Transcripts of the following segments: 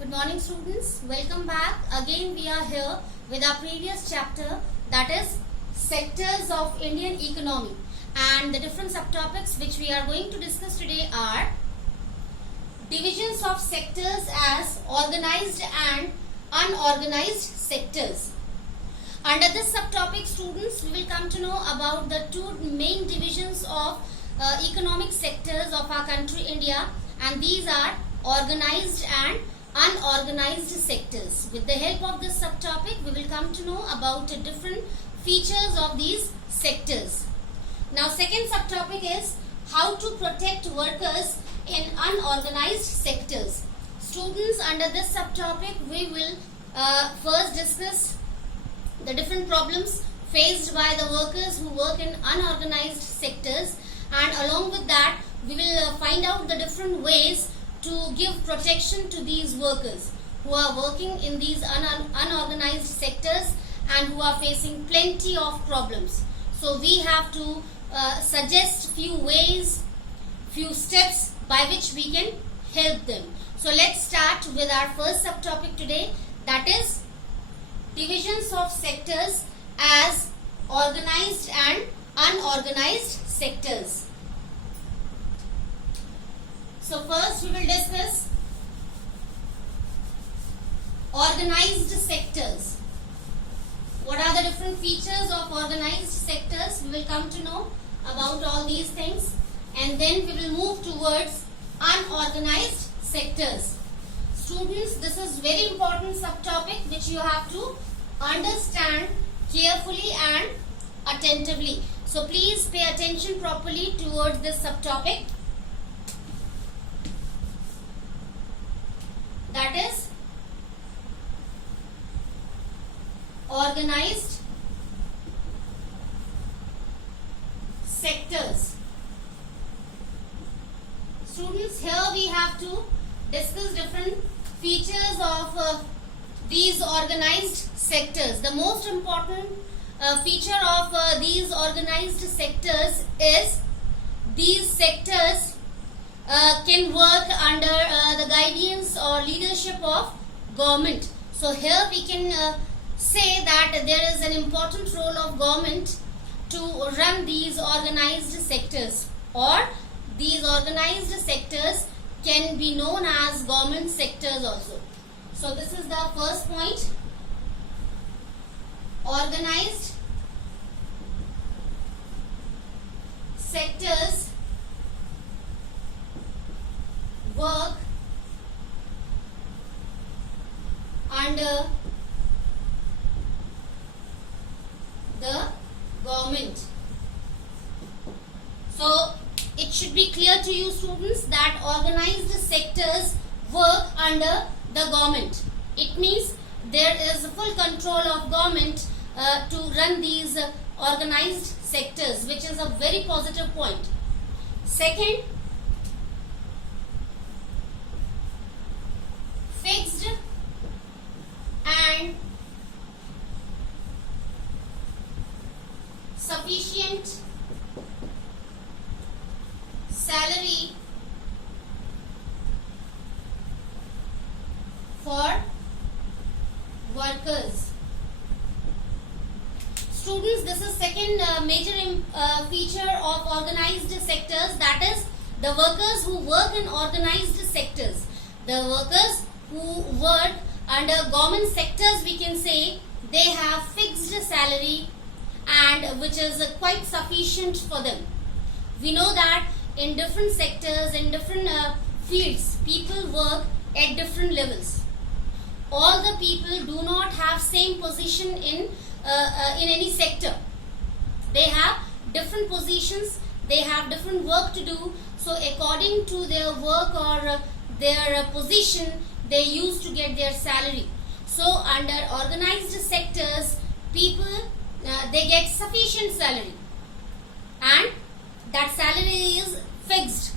Good morning students, welcome back. Again we are here with our previous chapter, that is sectors of Indian economy, and the different subtopics which we are going to discuss today are divisions of sectors as organized and unorganized sectors. Under this subtopic students, we will come to know about the two main divisions of economic sectors of our country India, and these are organized and unorganized sectors. With the help of this subtopic, we will come to know about the different features of these sectors. Now, second subtopic is how to protect workers in unorganized sectors. Students, under this subtopic, we will first discuss the different problems faced by the workers who work in unorganized sectors, and along with that, we will find out the different ways to give protection to these workers who are working in these unorganized sectors and who are facing plenty of problems. So we have to suggest few ways, few steps by which we can help them. So let's start with our first subtopic today, that is divisions of sectors as organized and unorganized sectors. So first we will discuss organized sectors. What are the different features of organized sectors? We will come to know about all these things, and then we will move towards unorganized sectors. Students, this is very important subtopic which you have to understand carefully and attentively. So please pay attention properly towards this subtopic. That is organized sectors. Students, here we have to discuss different features of these organized sectors. The most important feature of these organized sectors is these sectors can work under the guidance or leadership of government. So here we can say that there is an important role of government to run these organized sectors, or these organized sectors can be known as government sectors also. So this is the first point. Organized sectors work under the government. So it should be clear to you students that organized sectors work under the government. It means there is full control of government to run these organized sectors, which is a very positive point. Second, fixed and sufficient salary for workers. Students, this is second major feature of organized sectors, that is the workers who work in organized sectors. The workers who work under government sectors, we can say they have fixed salary and which is quite sufficient for them. We know that in different sectors, in different fields, people work at different levels. All the people do not have same position in any sector. They have different positions, they have different work to do. So according to their work or their position, they used to get their salary. So under organized sectors, people they get sufficient salary, and that salary is fixed.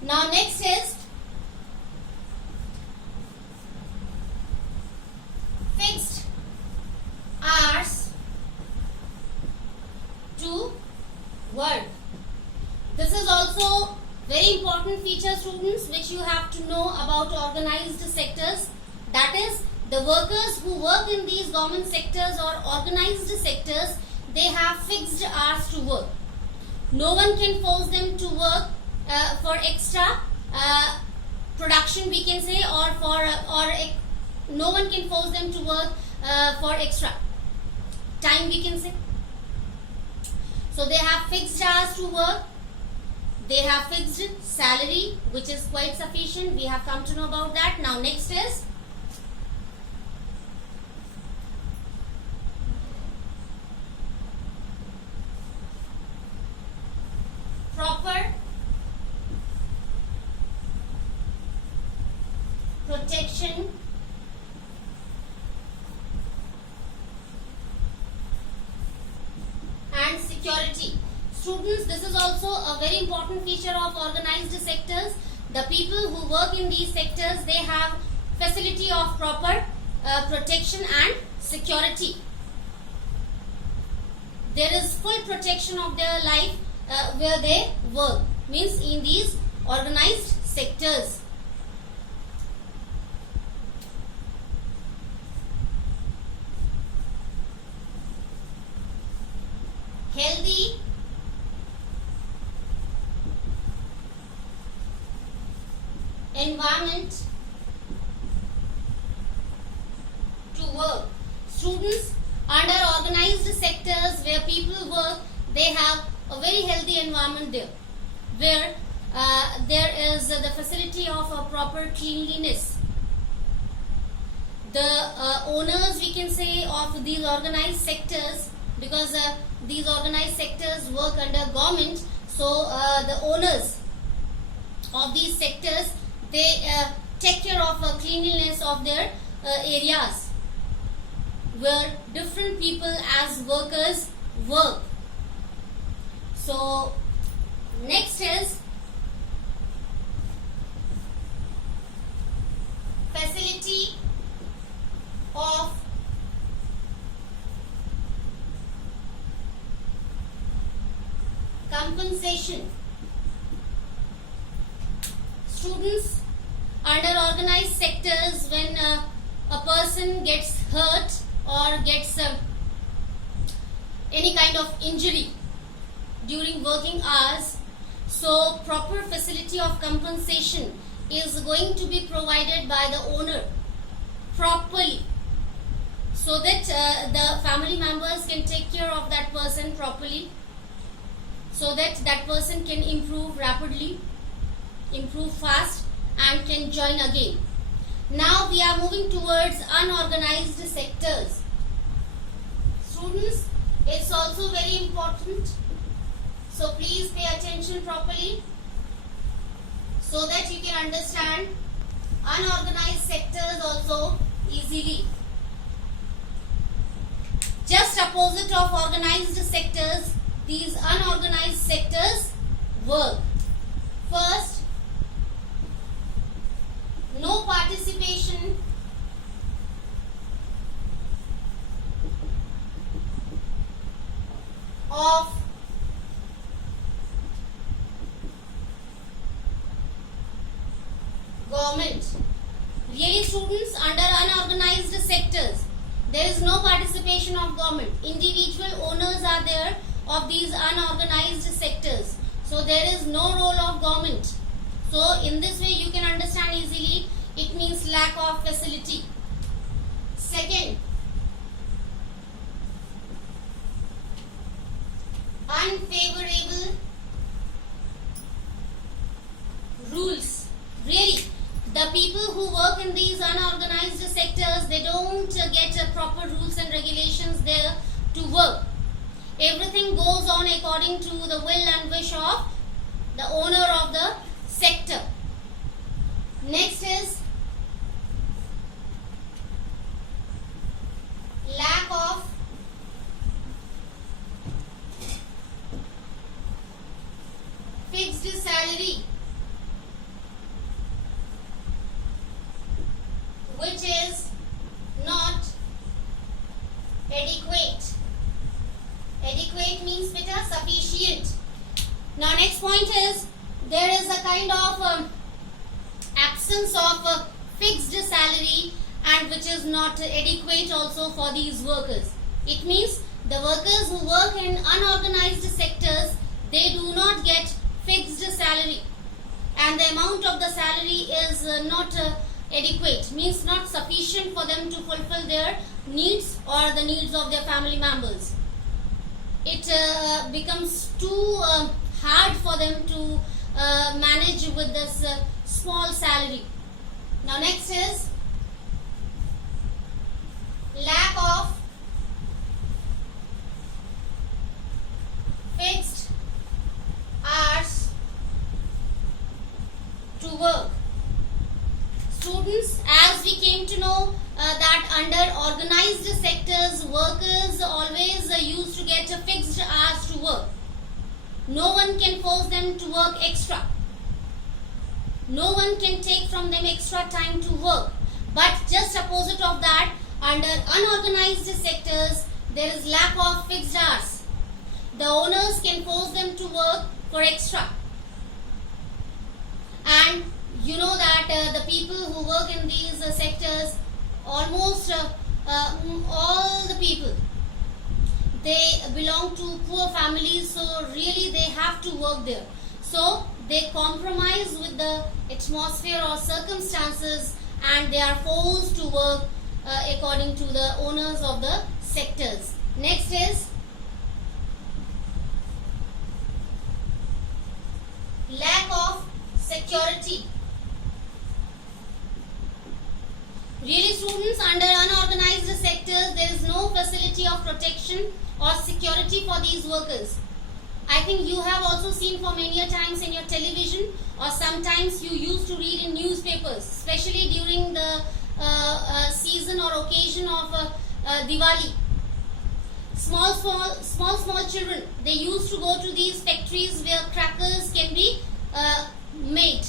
Now next is fixed hours to work. This is also very important feature, students. things which you have to know about organized sectors. That is, the workers who work in these government sectors or organized sectors, they have fixed hours to work. No one can force them to work for extra production, we can say, or no one can force them to work for extra time, we can say. So they have fixed hours to work. They have fixed salary, which is quite sufficient. We have come to know about that. Now next is proper protection and security. Students, this is also a very important feature of organized sectors. The people who work in these sectors, they have facility of proper protection and security. There is full protection of their life where they work, means in these organized sectors. Healthy environment to work. Students, under organized sectors where people work, they have a very healthy environment there, where there is the facility of a proper cleanliness. The owners, we can say, of these organized sectors, because these organized sectors work under government, so the owners of these sectors, they take care of cleanliness of their areas where different people as workers work. So next is facility of compensation. Students, under organized sectors, when a person gets hurt or gets any kind of injury during working hours, so proper facility of compensation is going to be provided by the owner properly, so that the family members can take care of that person properly, so that that person can improve rapidly, improve fast, and can join again. Now we are moving towards unorganized sectors. Students, it's also very important, so please pay attention properly so that you can understand unorganized sectors also easily. Just opposite of organized sectors, these unorganized sectors work. First, no participation of government. Really, students, under unorganized sectors, there is no participation of government. Individual owners are there of these unorganized sectors. So there is no role of government. So in this way you can understand easily, it means lack of facility. Second, unfavorable rules. Really, the people who work in these unorganized sectors, they don't get proper rules and regulations there to work. Everything goes on according to the will and wish of the owner of the sector. Next is lack of fixed salary, which is not adequate. Adequate means better, sufficient. Now next point is, there is a kind of absence of a fixed salary and which is not adequate also for these workers. It means the workers who work in unorganized sectors, they do not get fixed salary, and the amount of the salary is not adequate, means not sufficient for them to fulfill their needs or the needs of their family members. It becomes too hard for them to manage with this small salary. Now next is lack of fixed hours to work. Students, as we came to know that under organized sectors, workers always used to get a fixed hours to work. No one can force them to work extra. No one can take from them extra time to work. But just opposite of that, under unorganized sectors, there is lack of fixed hours. The owners can force them to work for extra. And you know that the people who work in these sectors, almost all the people, they belong to poor families, so really they have to work there. So they compromise with the atmosphere or circumstances and they are forced to work according to the owners of the sectors. Next is lack of security. Really students, under unorganized sectors, there is no facility of protection or security for these workers. I think you have also seen for many a times in your television, or sometimes you used to read in newspapers, especially during the season or occasion of Diwali. Small children, they used to go to these factories where crackers can be made.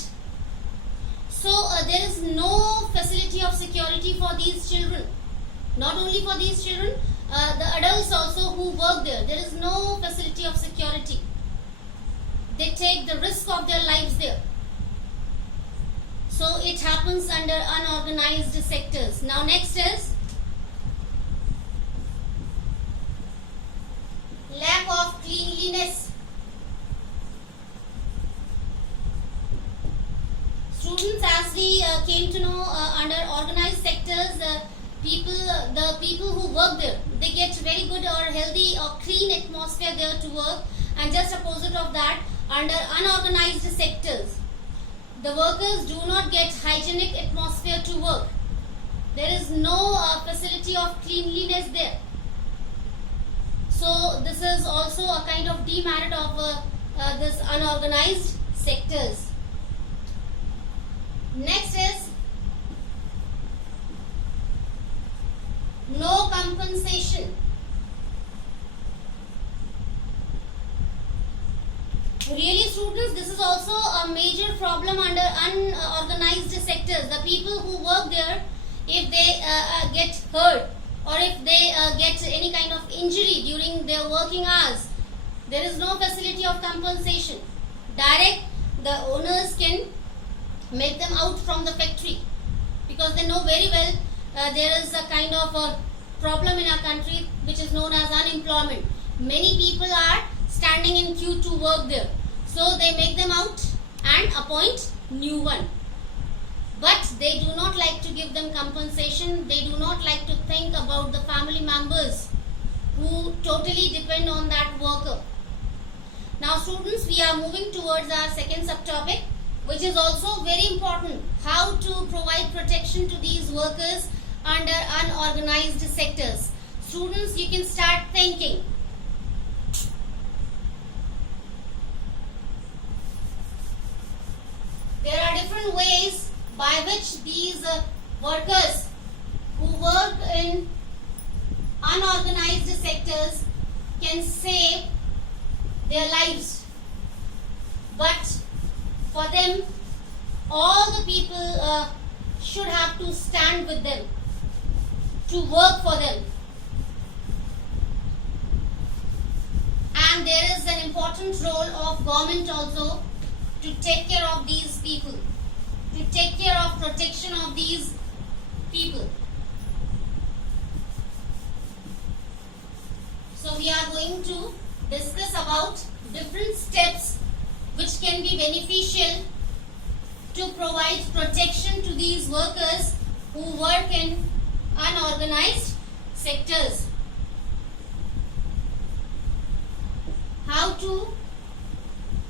So there is no facility of security for these children. Not only for these children, the adults also who work there, there is no facility of security. They take the risk of their lives there. So it happens under unorganized sectors. Now next is lack of cleanliness. Students, as we came to know, under organized sectors, the people who work there, they get very good or healthy or clean atmosphere there to work. And just opposite of that, under unorganized sectors, the workers do not get hygienic atmosphere to work. There is no facility of cleanliness there. So this is also a kind of demerit of this unorganized sectors. Next is no compensation. Really students, this is also a major problem under unorganized sectors. The people who work there, if they get hurt or if they get any kind of injury during their working hours, there is no facility of compensation. Direct, the owners can make them out from the factory, because they know very well there is a kind of a problem in our country which is known as unemployment. Many people are standing in queue to work there, so they make them out and appoint new one. But they do not like to give them compensation. They do not like to think about the family members who totally depend on that worker. Now students, we are moving towards our second subtopic, which is also very important, how to provide protection to these workers under unorganized sectors. Students, you can start thinking. There are different ways by which these workers who work in unorganized sectors can save their lives. But for them, all the people should have to stand with them, to work for them. And there is an important role of government also to take care of these people, to take care of protection of these people. So we are going to discuss about different steps which can be beneficial to provide protection to these workers who work in unorganized sectors. How to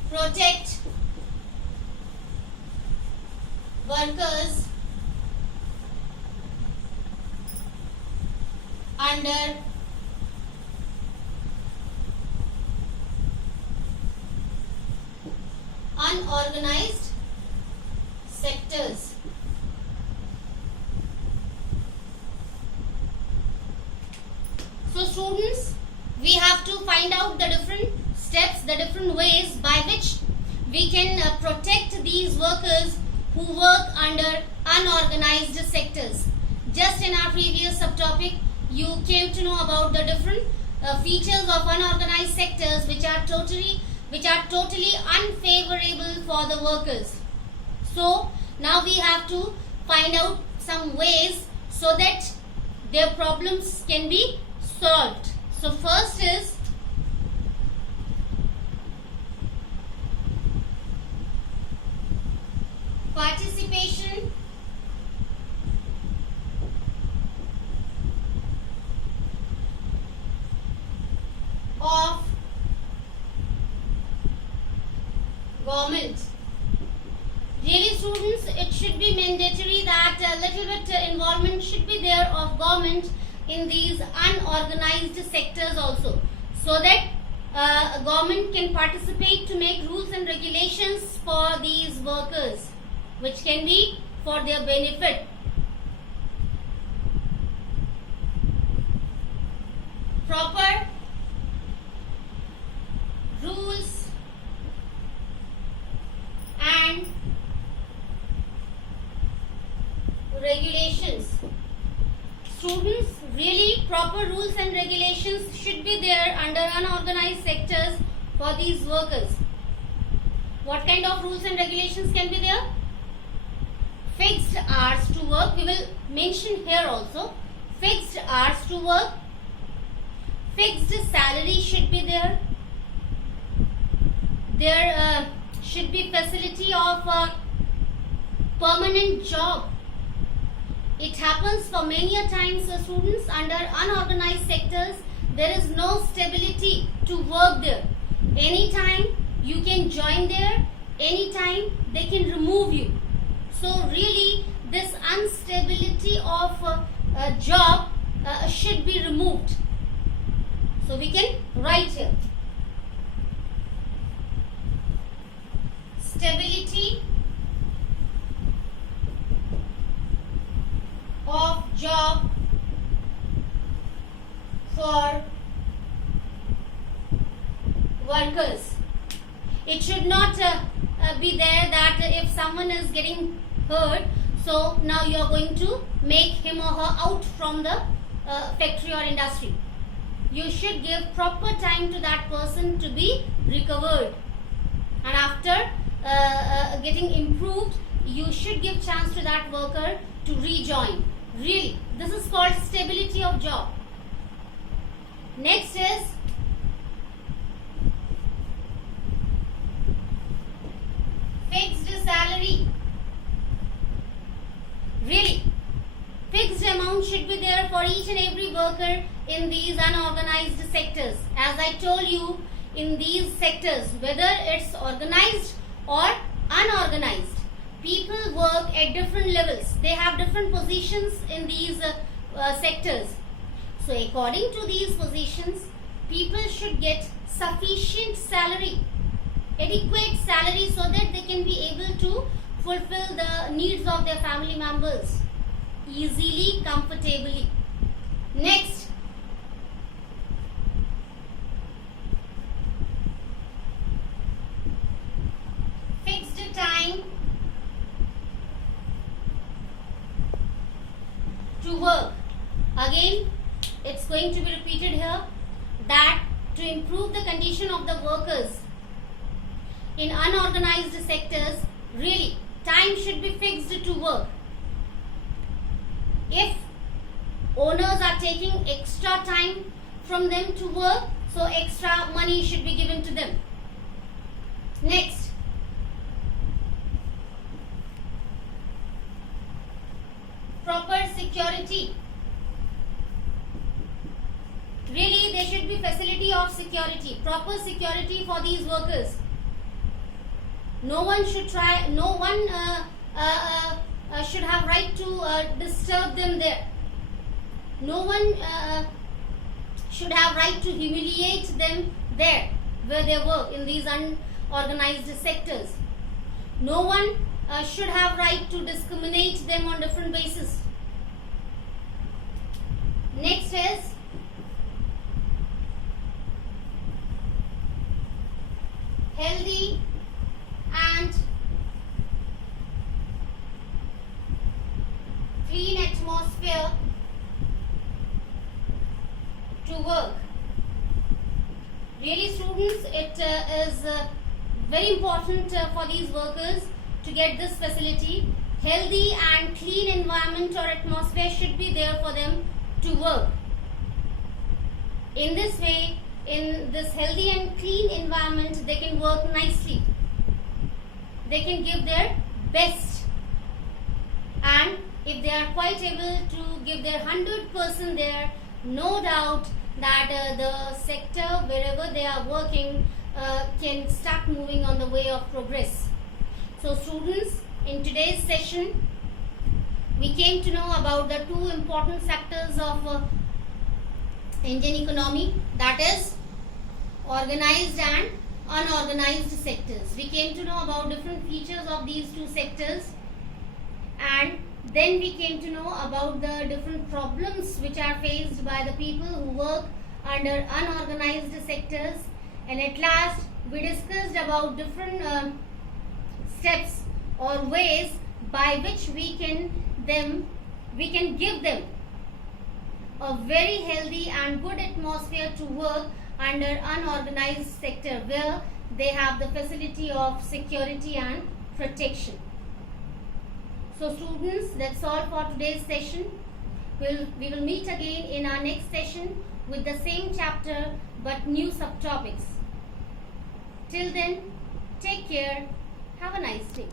protect workers under unorganized sectors. So students, we have to find out the different steps, the different ways by which we can protect these workers who work under unorganized sectors. Just in our previous subtopic, you came to know about the different features of unorganized sectors which are totally unfavorable for the workers. So now we have to find out some ways so that their problems can be solved. So first is participation of government. Really students, it should be mandatory that a little bit involvement should be there of government in these unorganized sectors also, so that government can participate to make rules and regulations for these workers which can be for their benefit. Proper rules and regulations. Students, really proper rules and regulations should be there under unorganized sectors for these workers. What kind of rules and regulations can be there? Fixed hours to work. We will mention here also. Fixed hours to work. Fixed salary should be there. There should be facility of a permanent job. It happens for many a times, students, under unorganized sectors, there is no stability to work there. Anytime you can join there, anytime they can remove you. So really this instability of a job should be removed. So we can write here. Stability of job for workers. It should not be there that if someone is getting hurt, so now you are going to make him or her out from the factory or industry. You should give proper time to that person to be recovered, and after getting improved, you should give chance to that worker to rejoin. Really, this is called stability of job. Next is fixed salary. Really, fixed amount should be there for each and every worker in these unorganized sectors. As I told you, in these sectors, whether it's organized or unorganized, people work at different levels. They have different positions in these sectors. So according to these positions, people should get sufficient salary, adequate salary, so that they can be able to fulfill the needs of their family members easily, comfortably. Next, fixed time to work. Again, it's going to be repeated here that to improve the condition of the workers in unorganized sectors, really time should be fixed to work. If owners are taking extra time from them to work, so extra money should be given to them. Next, proper security. Really, there should be facility of security, proper security for these workers. No one should should have right to disturb them there. No one should have right to humiliate them there where they work in these unorganized sectors. No one should have right to discriminate them on different basis. Next is healthy and clean atmosphere to work. Really, students, it is very important for these workers to get this facility. Healthy and clean environment or atmosphere should be there for them to work. In this way, in this healthy and clean environment, they can work nicely. They can give their best, and if they are quite able to give their 100% there, no doubt that the sector wherever they are working can start moving on the way of progress. So students, in today's session, we came to know about the two important sectors of Indian economy, that is organized and unorganized sectors. We came to know about different features of these two sectors, and then we came to know about the different problems which are faced by the people who work under unorganized sectors, and at last we discussed about different steps or ways by which we can give them a very healthy and good atmosphere to work under unorganized sector where they have the facility of security and protection. So students, that's all for today's session. We will meet again in our next session with the same chapter but new subtopics. Till then, take care. Have a nice day.